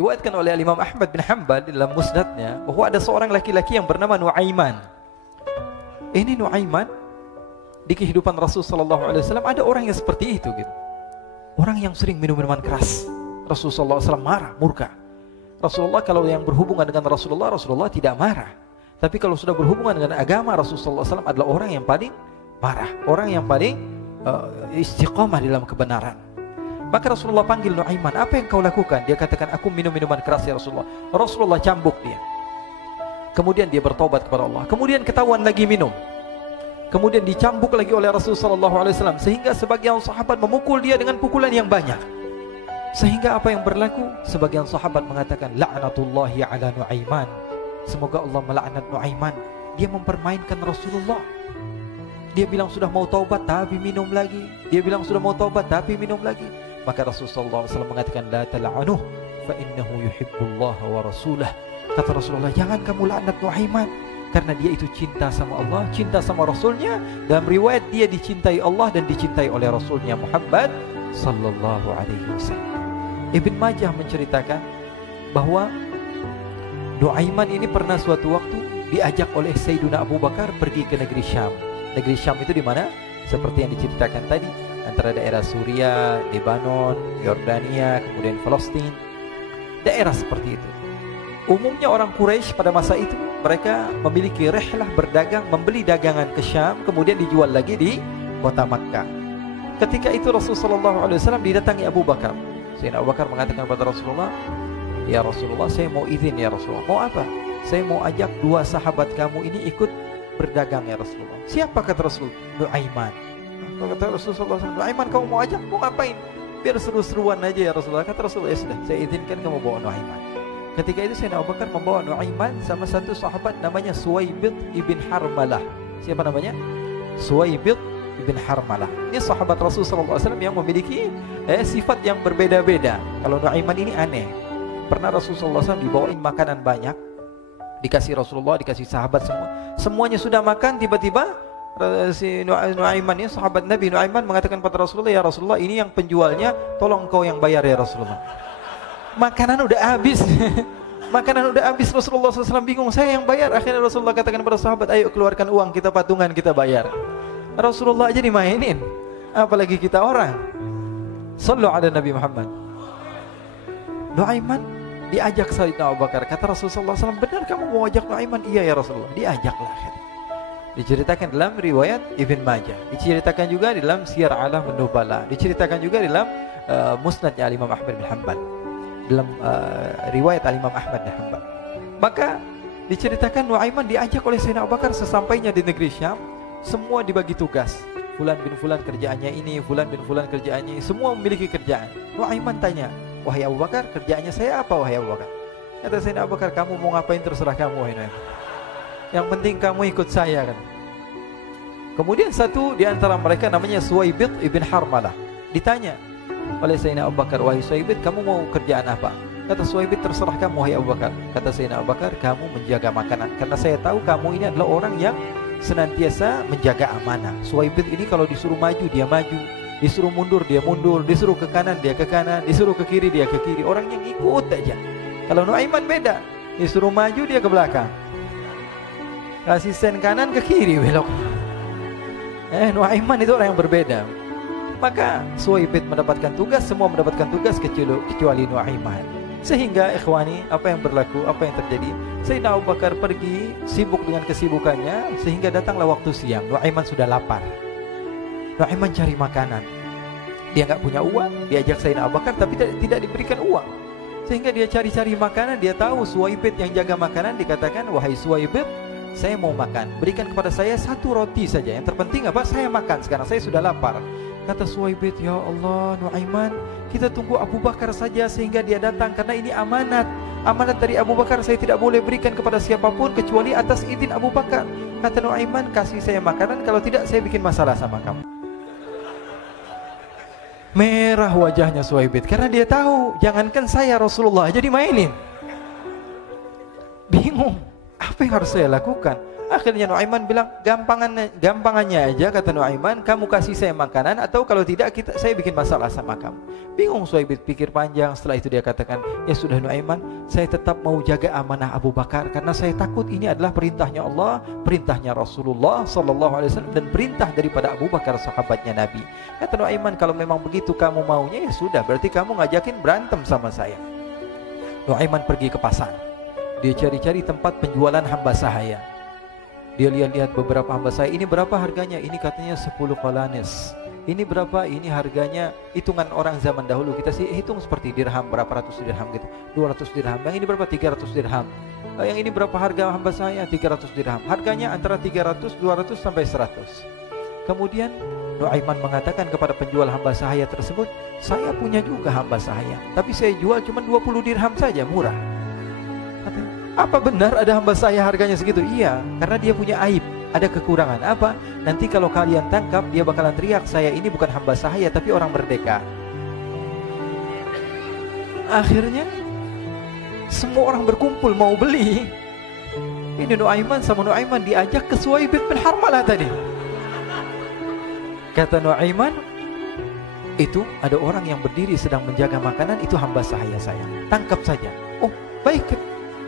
Diriwayatkan oleh Imam Ahmad bin Hanbal dalam musnadnya bahwa ada seorang laki-laki yang bernama Nuaiman. Ini Nuaiman di kehidupan Rasul sallallahu alaihi wasallam ada orang yang seperti itu gitu. Orang yang sering minum minuman keras. Rasul sallallahu alaihi wasallam marah, murka. Rasulullah kalau yang berhubungan dengan Rasulullah tidak marah. Tapi kalau sudah berhubungan dengan agama, Rasul sallallahu alaihi wasallam adalah orang yang paling marah, orang yang paling istiqamah dalam kebenaran. Maka Rasulullah panggil Nuaiman, apa yang kau lakukan? Dia katakan, aku minum minuman keras ya Rasulullah. Rasulullah cambuk dia. Kemudian dia bertobat kepada Allah. Kemudian ketahuan lagi minum. Kemudian dicambuk lagi oleh Rasulullah sallallahu alaihi wasallam sehingga sebagian sahabat memukul dia dengan pukulan yang banyak. Sehingga apa yang berlaku? Sebagian sahabat mengatakan, la'natullahi ala Nuaiman. Semoga Allah melaknat Nuaiman. Dia mempermainkan Rasulullah. Dia bilang sudah mau taubat tapi minum lagi. Dia bilang sudah mau taubat tapi minum lagi. Maka Rasulullah SAW mengatakan, la tal'anuh fa innahu yuhibbullaha wa rasulah. Kata Rasulullah, jangan kamu laknat Nuaiman, karena dia itu cinta sama Allah, cinta sama Rasulnya. Dalam riwayat dia dicintai Allah dan dicintai oleh Rasulnya Muhammad sallallahu alaihi wasallam. Ibn Majah menceritakan bahwa Nuaiman ini pernah suatu waktu diajak oleh Sayyidina Abu Bakar pergi ke negeri Syam. Negeri Syam itu di mana? Seperti yang diceritakan tadi, antara daerah Suriah, Lebanon, Yordania, kemudian Palestina. Daerah seperti itu. Umumnya orang Quraisy pada masa itu mereka memiliki rihlah berdagang, membeli dagangan ke Syam, kemudian dijual lagi di kota Makkah. Ketika itu Rasulullah SAW didatangi Abu Bakar. Sayyidina Abu Bakar mengatakan kepada Rasulullah, ya Rasulullah, saya mau izin ya Rasulullah. Mau apa? Saya mau ajak dua sahabat kamu ini ikut berdagang ya Rasulullah. Siapa kata Rasul? Nuaiman. Kata Rasulullah SAW, Nuaiman kamu mau ajak? Mau ngapain? Biar seru-seruan aja ya Rasulullah. Kata Rasulullah, ya sudah, saya izinkan kamu bawa Nuaiman. Ketika itu Sayyidina Abu Bakar membawa Nuaiman sama satu sahabat namanya Suwaibid ibn Harmalah. Siapa namanya? Suwaibid ibn Harmalah. Ini sahabat Rasulullah SAW yang memiliki sifat yang berbeda-beda. Kalau Nuaiman ini aneh. Pernah Rasulullah SAW dibawain makanan banyak, dikasih Rasulullah, dikasih sahabat semua. Semuanya sudah makan, tiba-tiba si Nuaiman ini, sahabat Nabi Nuaiman mengatakan kepada Rasulullah, ya Rasulullah, ini yang penjualnya, tolong kau yang bayar ya Rasulullah. Makanan udah habis. Makanan udah habis, Rasulullah SAW bingung, saya yang bayar. Akhirnya Rasulullah katakan kepada sahabat, ayo keluarkan uang, kita patungan, kita bayar. Rasulullah aja dimainin, apalagi kita orang. Sallu ala Nabi Muhammad. Nuaiman diajak Sayyidina Abu Bakar. Kata Rasulullah SAW, benar kamu mau ajak Nuaiman? Iya ya Rasulullah. Diajaklah. Diceritakan dalam riwayat Ibn Majah, diceritakan juga dalam Syiar A'lam An-Nubala, diceritakan juga dalam Musnadnya Imam Ahmad bin Hanbal, dalam riwayat Imam Ahmad bin Hanbal. Maka diceritakan Nuaiman diajak oleh Sayyidina Abu Bakar. Sesampainya di negeri Syam, semua dibagi tugas. Fulan bin Fulan kerjaannya ini, Fulan bin Fulan kerjaannya ini, semua memiliki kerjaan. Nuaiman tanya, wahai Abu Bakar, kerjaannya saya apa wahai Abu Bakar? Kata Sayyidina Abu Bakar, kamu mau ngapain terserah kamu wahai Nuaiman. Yang penting kamu ikut saya kan. Kemudian satu di antara mereka namanya Suwaibid ibn Harmalah. Ditanya oleh Sayyidina Abu Bakar, wahai Suwaibid, kamu mau kerjaan apa? Kata Suwaibid, terserah kamu wahai Abu Bakar. Kata Sayyidina Abu Bakar, kamu menjaga makanan, karena saya tahu kamu ini adalah orang yang senantiasa menjaga amanah. Suwaibid ini kalau disuruh maju dia maju, disuruh mundur dia mundur, disuruh ke kanan dia ke kanan, disuruh ke kiri dia ke kiri. Orang yang ikut aja. Kalau Nuaiman beda, disuruh maju dia ke belakang, kasih sen kanan ke kiri belok. Nuaiman itu orang yang berbeda. Maka Suwaibid mendapatkan tugas, semua mendapatkan tugas kecuali Nuaiman. Sehingga ikhwani, apa yang berlaku, apa yang terjadi? Sayyidina Abu Bakar pergi sibuk dengan kesibukannya, sehingga datanglah waktu siang. Nuaiman sudah lapar. Nuaiman cari makanan. Dia nggak punya uang, diajak Sayyidina Abu Bakar tapi tidak diberikan uang. Sehingga dia cari-cari makanan. Dia tahu Suwaibid yang jaga makanan. Dikatakan, wahai Suwaibid, saya mau makan, berikan kepada saya satu roti saja. Yang terpenting apa? Saya makan sekarang, saya sudah lapar. Kata Suwaibid, ya Allah Nuaiman, kita tunggu Abu Bakar saja sehingga dia datang, karena ini amanat. Amanat dari Abu Bakar, saya tidak boleh berikan kepada siapapun kecuali atas izin Abu Bakar. Kata Nuaiman, kasih saya makanan, kalau tidak saya bikin masalah sama kamu. Merah wajahnya Suwaibid, karena dia tahu, jangankan saya, Rasulullah aja dimainin. Bingung, apa yang harus saya lakukan? Akhirnya Nuaiman bilang, gampangannya aja, kata Nuaiman, kamu kasih saya makanan, atau kalau tidak saya bikin masalah sama kamu. Bingung Suhaib pikir panjang. Setelah itu dia katakan, ya sudah Nuaiman, saya tetap mau jaga amanah Abu Bakar, karena saya takut ini adalah perintahnya Allah, perintahnya Rasulullah SAW, dan perintah daripada Abu Bakar sahabatnya Nabi. Kata Nuaiman, kalau memang begitu kamu maunya, ya sudah, berarti kamu ngajakin berantem sama saya. Nuaiman pergi ke pasar. Dia cari-cari tempat penjualan hamba sahaya. Dia lihat-lihat beberapa hamba sahaya. Ini berapa harganya? Ini katanya 10 qalanis. Ini berapa? Ini harganya, hitungan orang zaman dahulu, kita sih hitung seperti dirham, berapa ratus dirham gitu, 200 dirham. Yang ini berapa? 300 dirham. Yang ini berapa harga hamba sahaya? 300 dirham. Harganya antara 300, 200 sampai 100. Kemudian Nuaiman mengatakan kepada penjual hamba sahaya tersebut, saya punya juga hamba sahaya, tapi saya jual cuma 20 dirham saja, murah. Katanya, apa benar ada hamba saya harganya segitu? Iya, karena dia punya aib, ada kekurangan. Apa? Nanti kalau kalian tangkap, dia bakalan teriak, saya ini bukan hamba sahaya tapi orang merdeka. Akhirnya semua orang berkumpul mau beli. Ini Nuaiman sama Nuaiman diajak ke Suhaib bin Harmalah tadi. Kata Nuaiman, itu ada orang yang berdiri sedang menjaga makanan, itu hamba sahaya saya, tangkap saja. Oh baik.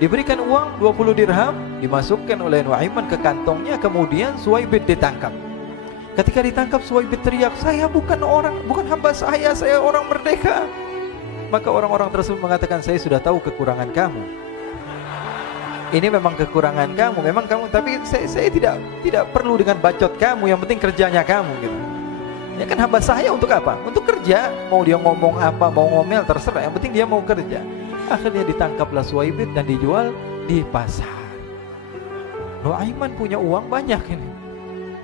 Diberikan uang 20 dirham, dimasukkan oleh Nuaiman ke kantongnya, kemudian Suhaib ditangkap. Ketika ditangkap, Suhaib teriak, saya bukan hamba saya orang merdeka. Maka orang-orang tersebut mengatakan, saya sudah tahu kekurangan kamu. Ini memang kekurangan kamu, memang kamu, tapi saya tidak perlu dengan bacot kamu, yang penting kerjanya kamu gitu. Ya kan hamba saya untuk apa? Untuk kerja. Mau dia ngomong apa, mau ngomel terserah, yang penting dia mau kerja. Akhirnya ditangkaplah Suhaib dan dijual di pasar. Nuaiman punya uang banyak ini.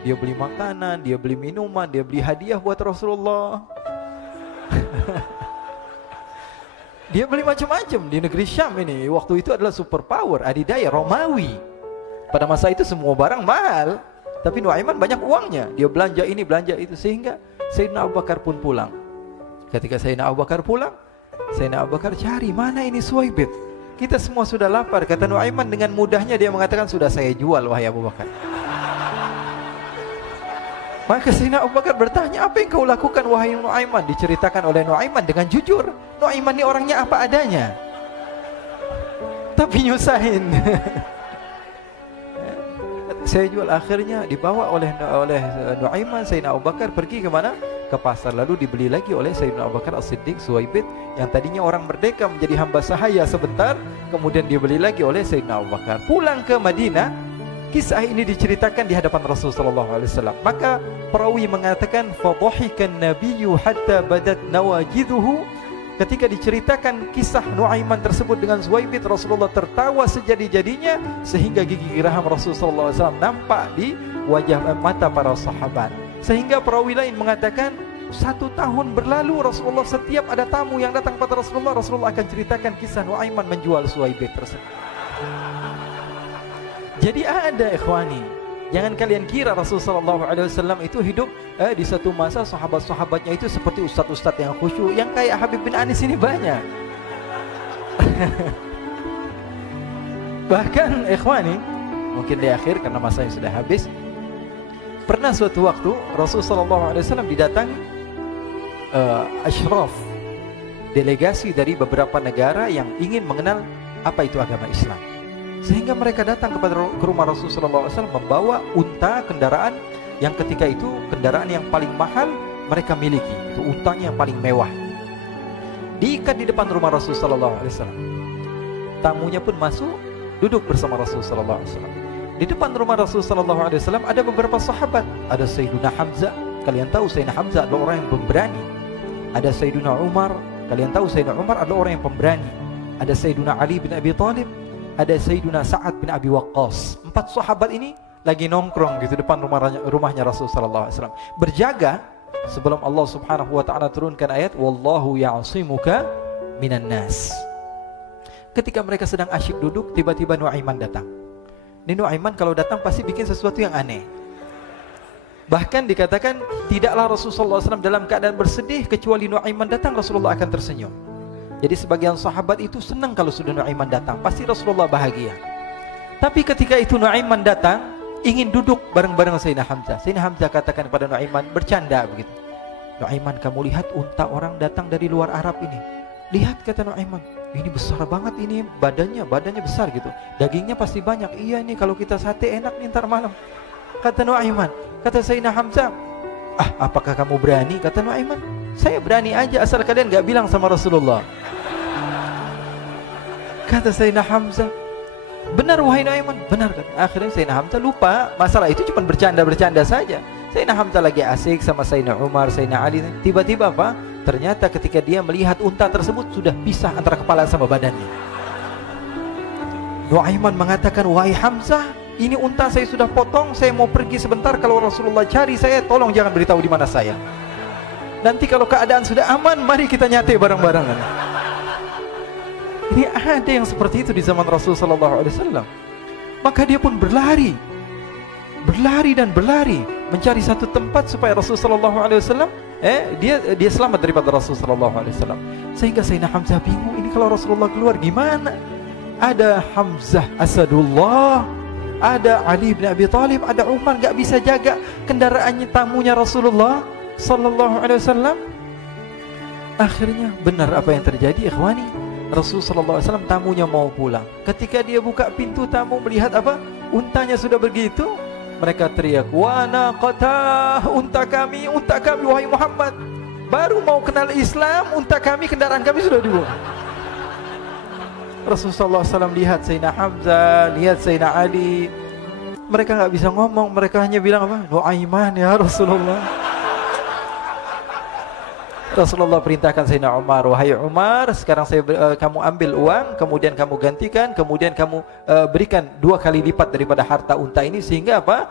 Dia beli makanan, dia beli minuman, dia beli hadiah buat Rasulullah. Dia beli macam-macam di negeri Syam ini. Waktu itu adalah superpower, adidaya Romawi. Pada masa itu semua barang mahal, tapi Nuaiman banyak uangnya. Dia belanja ini, belanja itu, sehingga Sayyidina Abu Bakar pun pulang. Ketika Sayyidina Abu Bakar pulang, Sayyidina Abu Bakar cari, mana ini Suhaib? Kita semua sudah lapar. Kata Nuaiman dengan mudahnya dia mengatakan, sudah saya jual wahai Abu Bakar. Maka Sayyidina Abu Bakar bertanya, apa yang kau lakukan wahai Nuaiman? Diceritakan oleh Nuaiman dengan jujur. Nuaiman ini orangnya apa adanya, tapi nyusahin. Saya jual. Akhirnya dibawa oleh Nuaiman, Sayyidina Abu Bakar pergi ke mana? Ke pasar. Lalu dibeli lagi oleh Sayyidina Abu Bakar As-Siddiq, Suhaib yang tadinya orang merdeka menjadi hamba sahaya sebentar, kemudian dibeli lagi oleh Sayyidina Abu Bakar. Pulang ke Madinah, kisah ini diceritakan di hadapan Rasulullah SAW. Maka perawi mengatakan, fadhahikan nabiyyu hatta badat nawajiduhu. Ketika diceritakan kisah Nuaiman tersebut dengan Suhaib, Rasulullah tertawa sejadi-jadinya sehingga gigi geraham Rasulullah SAW nampak di wajah mata para sahabat. Sehingga perawi lain mengatakan, 1 tahun berlalu Rasulullah, setiap ada tamu yang datang pada Rasulullah akan ceritakan kisah Nuaiman menjual Suhaib tersebut. Jadi ada ikhwani, jangan kalian kira Rasulullah SAW itu hidup di satu masa sahabat-sahabatnya itu seperti ustadz-ustadz yang khusyuk, yang kayak Habib bin Anis ini banyak. Bahkan ikhwani, mungkin di akhir karena masanya sudah habis, pernah suatu waktu Rasulullah SAW didatangi asyraf, delegasi dari beberapa negara yang ingin mengenal apa itu agama Islam. Sehingga mereka datang ke rumah Rasulullah SAW membawa unta, kendaraan yang ketika itu kendaraan yang paling mahal mereka miliki. Itu untanya yang paling mewah. Diikat di depan rumah Rasulullah SAW. Tamunya pun masuk, duduk bersama Rasulullah SAW. Di depan rumah Rasulullah SAW ada beberapa sahabat. Ada Sayyiduna Hamzah. Kalian tahu Sayyidina Hamzah adalah orang yang pemberani. Ada Sayyiduna Umar. Kalian tahu Sayyidina Umar adalah orang yang pemberani. Ada Sayyiduna Ali bin Abi Thalib. Ada Sayyiduna Sa'ad bin Abi Waqqas. 4 sahabat ini lagi nongkrong gitu depan rumahnya Rasulullah SAW, berjaga sebelum Allah Subhanahu wa taala turunkan ayat wallahu ya'simuka minan nas. Ketika mereka sedang asyik duduk, tiba-tiba Nuaiman datang. Ini Nuaiman kalau datang pasti bikin sesuatu yang aneh. Bahkan dikatakan tidaklah Rasulullah SAW dalam keadaan bersedih, kecuali Nuaiman datang Rasulullah akan tersenyum. Jadi sebagian sahabat itu senang kalau sudah Nuaiman datang, pasti Rasulullah bahagia. Tapi ketika itu Nuaiman datang, ingin duduk bareng-bareng Sayyidina Hamzah. Sayyidina Hamzah katakan kepada Nuaiman, bercanda begitu. Nuaiman, kamu lihat unta orang datang dari luar Arab ini. Lihat, kata Nuaiman, ini besar banget ini, badannya besar gitu. Dagingnya pasti banyak. Iya, ini kalau kita sate enak nih ntar malam. Kata Nuaiman. Kata Sayyidina Hamzah, apakah kamu berani? Kata Nuaiman, saya berani aja asal kalian gak bilang sama Rasulullah. Kata Sayyidina Hamzah, benar wahai Nuaiman, benar kan? Akhirnya Sayyidina Hamzah lupa masalah itu, cuma bercanda-bercanda saja. Sayyidina Hamzah lagi asik sama Sayyidina Umar, Sayyidina Ali. Tiba-tiba apa? Ternyata ketika dia melihat unta tersebut sudah pisah antara kepala sama badannya. Nuaiman mengatakan, wahai Hamzah, ini unta saya sudah potong, saya mau pergi sebentar. Kalau Rasulullah cari saya, tolong jangan beritahu di mana saya. Nanti kalau keadaan sudah aman, mari kita nyate bareng-barengan. Ini ada yang seperti itu di zaman Rasulullah SAW. Maka dia pun berlari dan berlari mencari satu tempat supaya Rasulullah SAW dia selamat daripada Rasulullah SAW. Sehingga Sayyidina Hamzah bingung, ini kalau Rasulullah keluar gimana? Ada Hamzah Asadullah, ada Ali bin Abi Thalib, ada Umar, gak bisa jaga kendaraannya, tamunya Rasulullah SAW. Akhirnya benar apa yang terjadi, ikhwani. Rasulullah SAW tamunya mau pulang. Ketika dia buka pintu tamu melihat apa? Untanya sudah begitu. Mereka teriak, wa naqatah, unta kami, wahai Muhammad. Baru mau kenal Islam, unta kami, kendaraan kami sudah dibuang. Rasulullah SAW lihat Sayyidina Hamzah, lihat Sayyidina Ali. Mereka gak bisa ngomong, mereka hanya bilang apa? Nuaiman ya Rasulullah. Rasulullah perintahkan Sayyidina Umar, wahai Umar, sekarang kamu ambil uang, kemudian kamu gantikan, kemudian kamu berikan 2 kali lipat daripada harta unta ini, sehingga apa?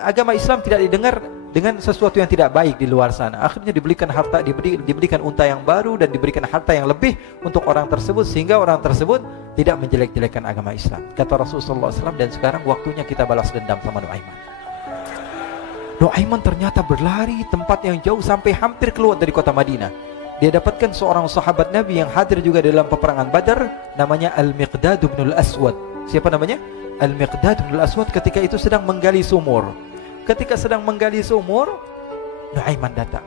Agama Islam tidak didengar dengan sesuatu yang tidak baik di luar sana. Akhirnya diberikan harta, diberikan unta yang baru dan diberikan harta yang lebih untuk orang tersebut, sehingga orang tersebut tidak menjelek-jelekan agama Islam. Kata Rasulullah SAW, dan sekarang waktunya kita balas dendam sama Nuaiman. Nuaiman ternyata berlari tempat yang jauh sampai hampir keluar dari kota Madinah. Dia dapatkan seorang sahabat Nabi yang hadir juga dalam peperangan Badar, namanya Al-Miqdad bin Al-Aswad. Siapa namanya? Al-Miqdad bin Al-Aswad ketika itu sedang menggali sumur. Ketika sedang menggali sumur, Nuaiman datang.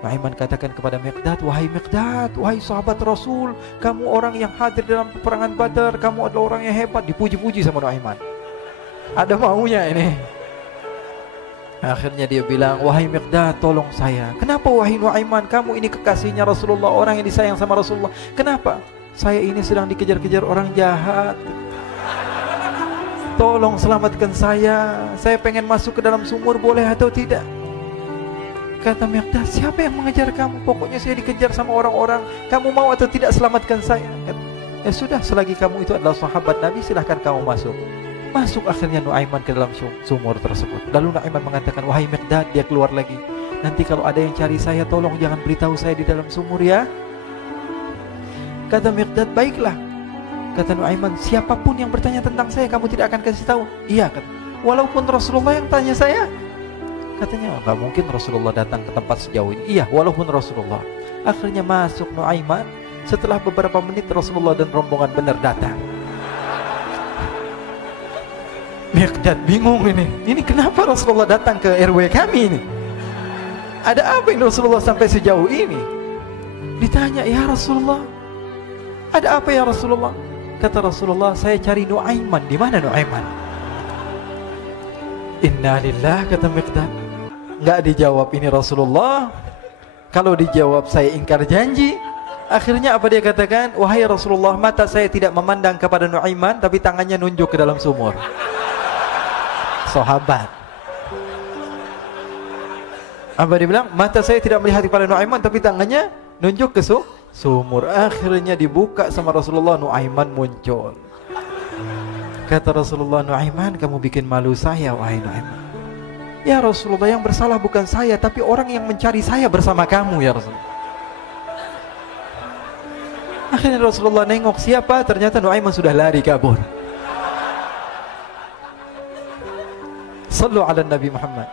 Nuaiman katakan kepada Miqdad, wahai Miqdad, wahai sahabat Rasul, kamu orang yang hadir dalam peperangan Badar, kamu adalah orang yang hebat. Dipuji-puji sama Nuaiman. Ada maunya ini. Akhirnya dia bilang, wahai Miqdad, tolong saya. Kenapa wahai Nuaiman, kamu ini kekasihnya Rasulullah, orang yang disayang sama Rasulullah. Kenapa? Saya ini sedang dikejar-kejar orang jahat. Tolong selamatkan saya. Saya pengen masuk ke dalam sumur, boleh atau tidak? Kata Miqdad, siapa yang mengejar kamu? Pokoknya saya dikejar sama orang-orang. Kamu mau atau tidak selamatkan saya? Ya sudah, selagi kamu itu adalah sahabat Nabi, silahkan kamu masuk. Masuk akhirnya Nuaiman ke dalam sumur tersebut. Lalu Nuaiman mengatakan, wahai Miqdad, dia keluar lagi. Nanti kalau ada yang cari saya, tolong jangan beritahu saya di dalam sumur ya. Kata Miqdad, baiklah. Kata Nuaiman, siapapun yang bertanya tentang saya, kamu tidak akan kasih tahu. Iya, kata. Walaupun Rasulullah yang tanya saya. Katanya, enggak mungkin Rasulullah datang ke tempat sejauh ini. Iya, walaupun Rasulullah. Akhirnya masuk Nuaiman. Setelah beberapa menit Rasulullah dan rombongan benar datang. Miqdad bingung ini. Ini kenapa Rasulullah datang ke RW kami ini? Ada apa ini Rasulullah sampai sejauh ini? Ditanya, ya Rasulullah, ada apa ya Rasulullah? Kata Rasulullah, saya cari Nuaiman. Di mana Nuaiman? Innalillah, kata Miqdad. Enggak dijawab ini Rasulullah. Kalau dijawab saya ingkar janji. Akhirnya apa dia katakan? Wahai Rasulullah, mata saya tidak memandang kepada Nuaiman, tapi tangannya nunjuk ke dalam sumur. Sahabat. Apa dia bilang? Mata saya tidak melihat kepada Nuaiman, tapi tangannya nunjuk ke sumur. Akhirnya dibuka sama Rasulullah, Nuaiman muncul. Kata Rasulullah, Nuaiman, kamu bikin malu saya, wahai Nuaiman. Ya Rasulullah, yang bersalah bukan saya, tapi orang yang mencari saya bersama kamu ya Rasulullah. Akhirnya Rasulullah nengok siapa, ternyata Nuaiman sudah lari kabur. Sallu ala Nabi Muhammad.